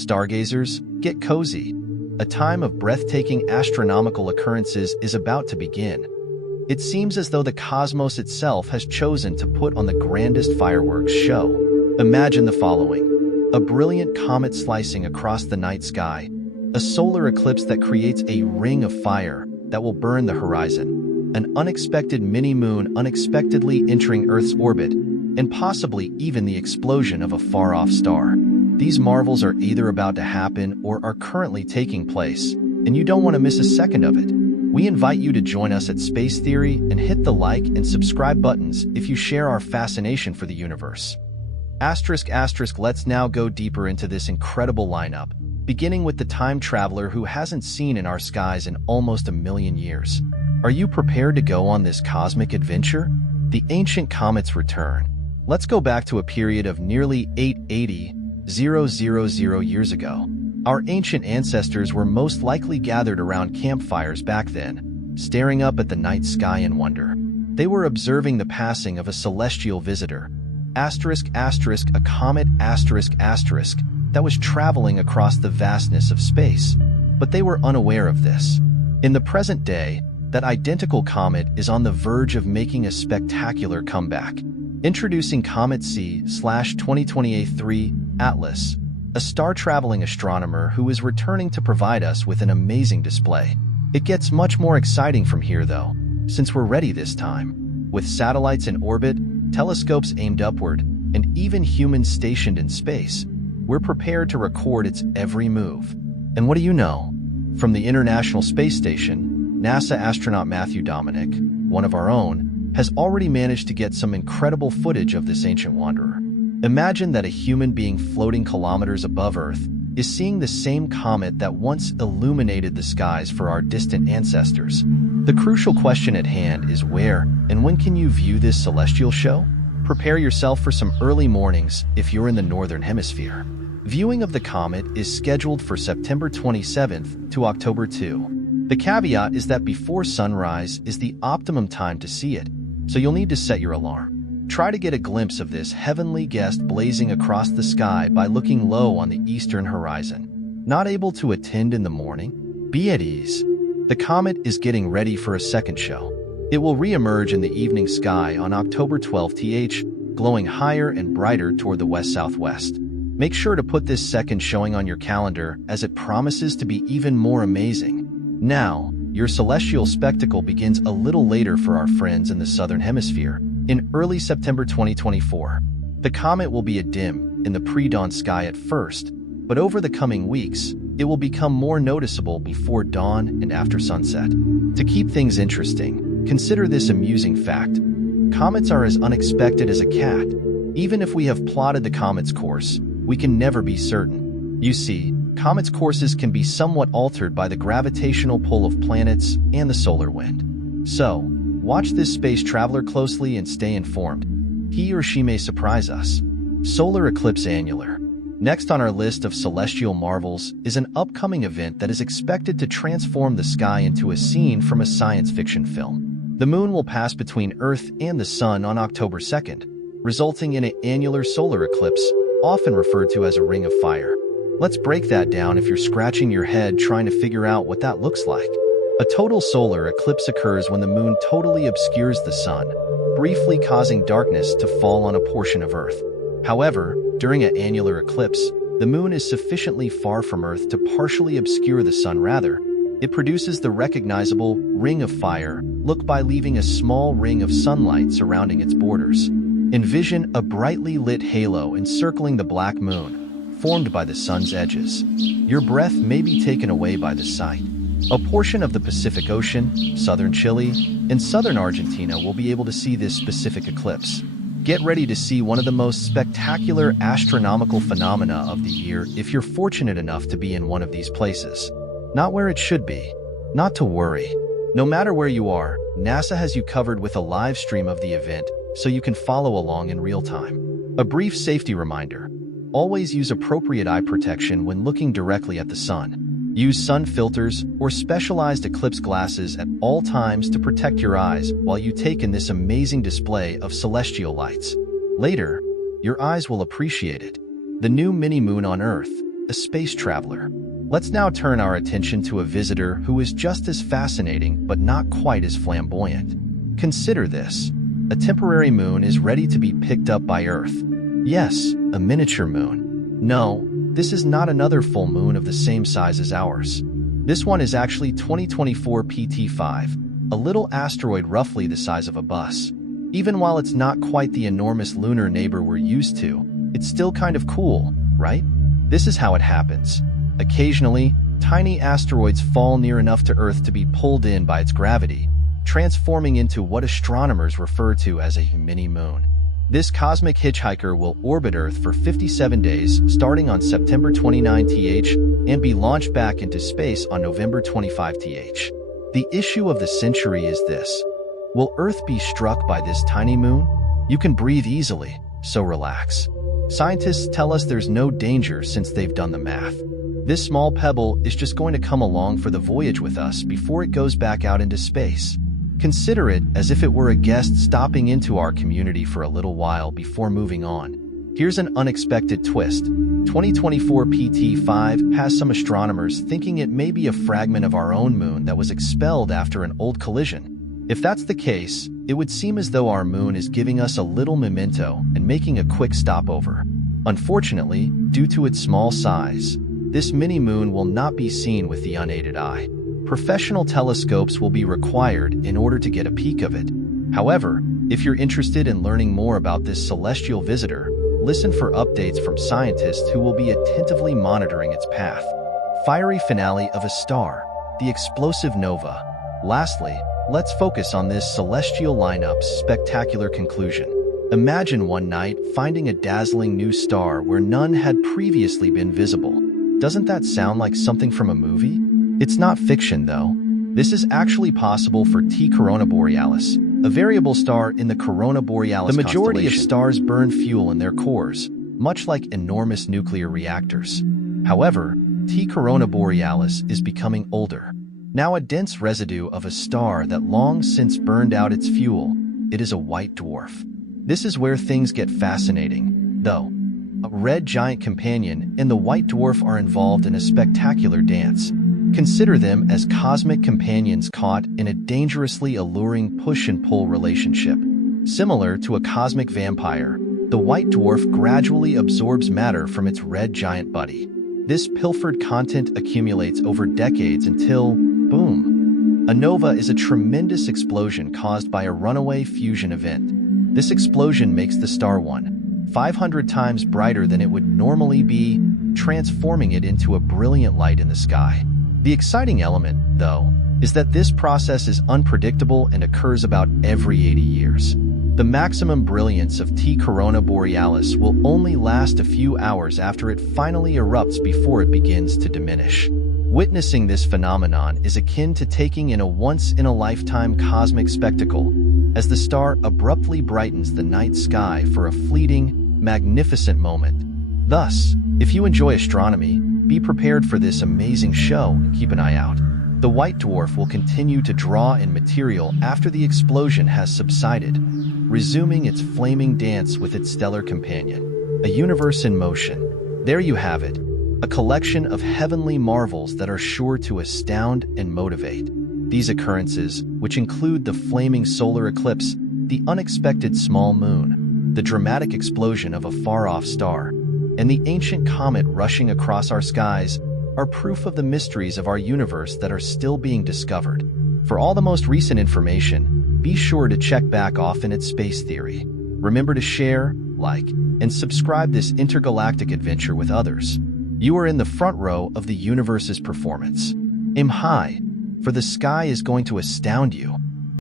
Stargazers, get cozy. A time of breathtaking astronomical occurrences is about to begin. It seems as though the cosmos itself has chosen to put on the grandest fireworks show. Imagine the following: a brilliant comet slicing across the night sky, a solar eclipse that creates a ring of fire that will burn the horizon, an unexpected mini-moon unexpectedly entering Earth's orbit, and possibly even the explosion of a far-off star. These marvels are either about to happen or are currently taking place, and you don't want to miss a second of it. We invite you to join us at Space Theory and hit the like and subscribe buttons if you share our fascination for the universe. Let's now go deeper into this incredible lineup, beginning with the time traveler who hasn't seen in our skies in almost a million years. Are you prepared to go on this cosmic adventure? The ancient comet's return. Let's go back to a period of nearly 880,000 years ago. Our ancient ancestors were most likely gathered around campfires back then, staring up at the night sky in wonder. They were observing the passing of a celestial visitor, a comet, that was traveling across the vastness of space. But they were unaware of this. In the present day, that identical comet is on the verge of making a spectacular comeback. Introducing Comet C/2028-3 Atlas, a star-traveling astronomer who is returning to provide us with an amazing display. It gets much more exciting from here, though, since we're ready this time. With satellites in orbit, telescopes aimed upward, and even humans stationed in space, we're prepared to record its every move. And what do you know? From the International Space Station, NASA astronaut Matthew Dominic, one of our own, has already managed to get some incredible footage of this ancient wanderer. Imagine that a human being floating kilometers above Earth is seeing the same comet that once illuminated the skies for our distant ancestors. The crucial question at hand is where and when can you view this celestial show? Prepare yourself for some early mornings if you're in the Northern Hemisphere. Viewing of the comet is scheduled for September 27th to October 2. The caveat is that before sunrise is the optimum time to see it, so you'll need to set your alarm. Try to get a glimpse of this heavenly guest blazing across the sky by looking low on the eastern horizon. Not able to attend in the morning? Be at ease. The comet is getting ready for a second show. It will re-emerge in the evening sky on October 12th, glowing higher and brighter toward the west-southwest. Make sure to put this second showing on your calendar, as it promises to be even more amazing. Now, your celestial spectacle begins a little later for our friends in the Southern Hemisphere, in early September 2024. The comet will be a dim in the pre-dawn sky at first, but over the coming weeks, it will become more noticeable before dawn and after sunset. To keep things interesting, consider this amusing fact. Comets are as unexpected as a cat. Even if we have plotted the comet's course, we can never be certain. You see, comets' courses can be somewhat altered by the gravitational pull of planets and the solar wind. So, watch this space traveler closely and stay informed. He or she may surprise us. Solar eclipse annular. Next on our list of celestial marvels is an upcoming event that is expected to transform the sky into a scene from a science fiction film. The moon will pass between Earth and the sun on October 2nd, resulting in an annular solar eclipse, often referred to as a ring of fire. Let's break that down if you're scratching your head trying to figure out what that looks like. A total solar eclipse occurs when the moon totally obscures the sun, briefly causing darkness to fall on a portion of Earth. However, during an annular eclipse, the moon is sufficiently far from Earth to partially obscure the sun. Rather, it produces the recognizable ring of fire look by leaving a small ring of sunlight surrounding its borders. Envision a brightly lit halo encircling the black moon, formed by the sun's edges. Your breath may be taken away by the sight. A portion of the Pacific Ocean, southern Chile, and southern Argentina will be able to see this specific eclipse. Get ready to see one of the most spectacular astronomical phenomena of the year if you're fortunate enough to be in one of these places. Not where it should be. Not to worry. No matter where you are, NASA has you covered with a live stream of the event so you can follow along in real time. A brief safety reminder. Always use appropriate eye protection when looking directly at the sun. Use sun filters or specialized eclipse glasses at all times to protect your eyes while you take in this amazing display of celestial lights. Later, your eyes will appreciate it. The new mini-moon on Earth, a space traveler. Let's now turn our attention to a visitor who is just as fascinating but not quite as flamboyant. Consider this. A temporary moon is ready to be picked up by Earth. Yes, a miniature moon. No, this is not another full moon of the same size as ours. This one is actually 2024 PT5, a little asteroid roughly the size of a bus. Even while it's not quite the enormous lunar neighbor we're used to, it's still kind of cool, right? This is how it happens. Occasionally, tiny asteroids fall near enough to Earth to be pulled in by its gravity, transforming into what astronomers refer to as a mini-moon. This cosmic hitchhiker will orbit Earth for 57 days starting on September 29th and be launched back into space on November 25th. The issue of the century is this. Will Earth be struck by this tiny moon? You can breathe easily, so relax. Scientists tell us there's no danger since they've done the math. This small pebble is just going to come along for the voyage with us before it goes back out into space. Consider it as if it were a guest stopping into our community for a little while before moving on. Here's an unexpected twist. 2024 PT5 has some astronomers thinking it may be a fragment of our own moon that was expelled after an old collision. If that's the case, it would seem as though our moon is giving us a little memento and making a quick stopover. Unfortunately, due to its small size, this mini-moon will not be seen with the unaided eye. Professional telescopes will be required in order to get a peek of it. However, if you're interested in learning more about this celestial visitor, listen for updates from scientists who will be attentively monitoring its path. Fiery finale of a star, the explosive nova. Lastly, let's focus on this celestial lineup's spectacular conclusion. Imagine one night finding a dazzling new star where none had previously been visible. Doesn't that sound like something from a movie? It's not fiction, though. This is actually possible for T Corona Borealis, a variable star in the Corona Borealis constellation. The majority of stars burn fuel in their cores, much like enormous nuclear reactors. However, T Corona Borealis is becoming older. Now a dense residue of a star that long since burned out its fuel. It is a white dwarf. This is where things get fascinating, though. A red giant companion and the white dwarf are involved in a spectacular dance. Consider them as cosmic companions caught in a dangerously alluring push-and-pull relationship. Similar to a cosmic vampire, the white dwarf gradually absorbs matter from its red giant buddy. This pilfered content accumulates over decades until, boom. A nova is a tremendous explosion caused by a runaway fusion event. This explosion makes the star 500 times brighter than it would normally be, transforming it into a brilliant light in the sky. The exciting element, though, is that this process is unpredictable and occurs about every 80 years. The maximum brilliance of T Corona Borealis will only last a few hours after it finally erupts before it begins to diminish. Witnessing this phenomenon is akin to taking in a once-in-a-lifetime cosmic spectacle, as the star abruptly brightens the night sky for a fleeting, magnificent moment. Thus, if you enjoy astronomy, be prepared for this amazing show and keep an eye out. The white dwarf will continue to draw in material after the explosion has subsided, resuming its flaming dance with its stellar companion. A universe in motion. There you have it, a collection of heavenly marvels that are sure to astound and motivate. These occurrences, which include the flaming solar eclipse, the unexpected small moon, the dramatic explosion of a far-off star, and the ancient comet rushing across our skies, are proof of the mysteries of our universe that are still being discovered. For all the most recent information, be sure to check back often at Space Theory. Remember to share, like, and subscribe this intergalactic adventure with others. You are in the front row of the universe's performance. Aim high, for the sky is going to astound you.